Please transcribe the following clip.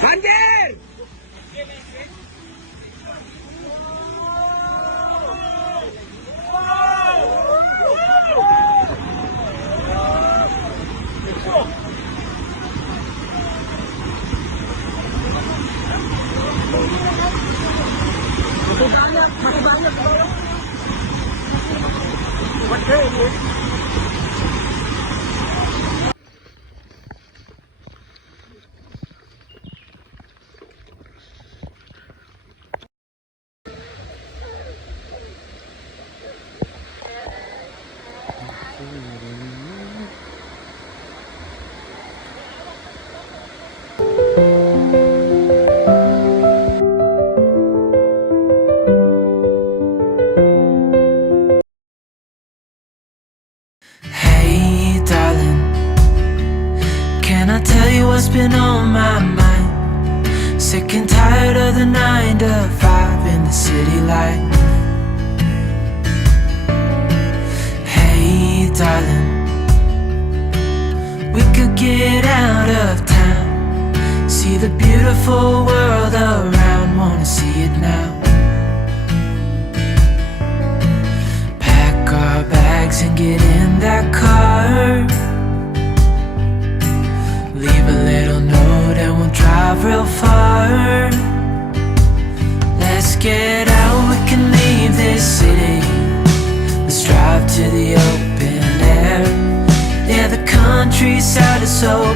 Banjir! Hey darling, can I tell you what's been on my mind? Sick and tired of the 9 to 5 in the city life. Hey darling, we could get out of town, see the beautiful world around, wanna see it now. Pack our bags and get in that car, leave a little note and we'll drive real far. Let's get out, we can leave this city, let's drive to the open air. Yeah, the countryside is so